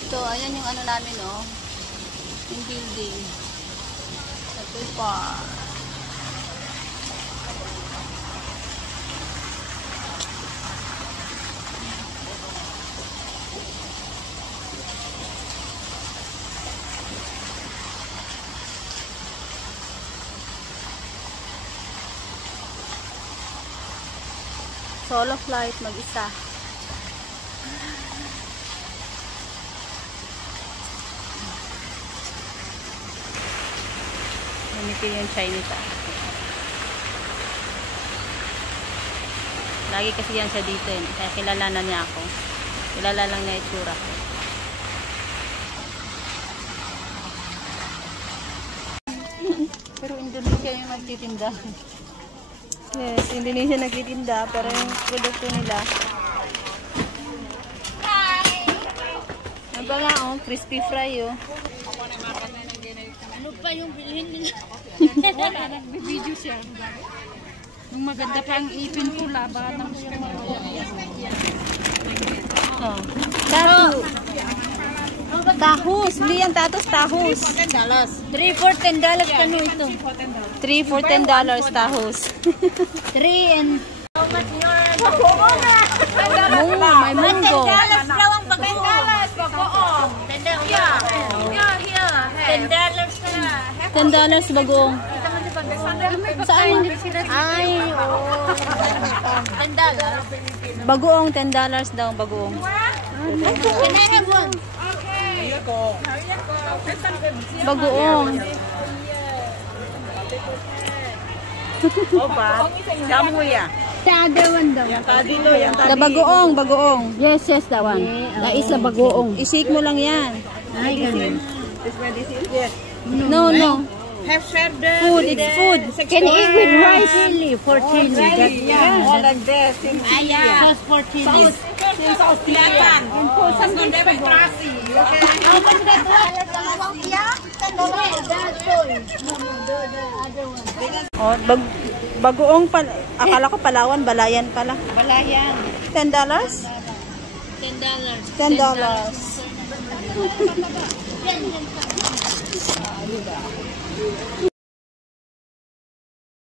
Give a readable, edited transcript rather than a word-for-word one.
dito. Ayan yung ano namin, oh. Yung building. Ito pa. Solo flight, mag-isa. Namitin yung Chinese. Lagi kasi yan siya dito. Kaya kilala na niya ako. Kilala lang niya itsura ko. Pero Indonesia yung nagtitinda. Yes, Indonesia nagtitinda, pero yung produkto nila. Ano ba nga, oh, crispy fry, oh. Ano pa yung bilhin nila? Wala, nagbibideo siya. Yung maganda pa ang ipin pula, baka naman siya Oh. Tatu. Tahus, bili yan tatos, tahus. $10. 3 for $10 kano ito? 3 for $10 tahus. 3 and mungo, may mungo. $10 daw ang bagoong. $10 bagoong. Saan? Ay, $10. bagoong, $10 daw bagoong. Bagoong. Opa, kamu ya? The other one daw. Yang The bagoong, bagoong. Yes, that one. That is the bagoong. I-shake mo lang yan. Ay, ganun. This medicine? Yes. No, no. Have served the Food, it's food. Can eat with rice. Chili, for chili. yeah. All like this. Just for chili. Since Australia. It's not never trusty. Oh, bagoong akala ko Palawan, Balayan pala. Balayan. $10? $10. $10.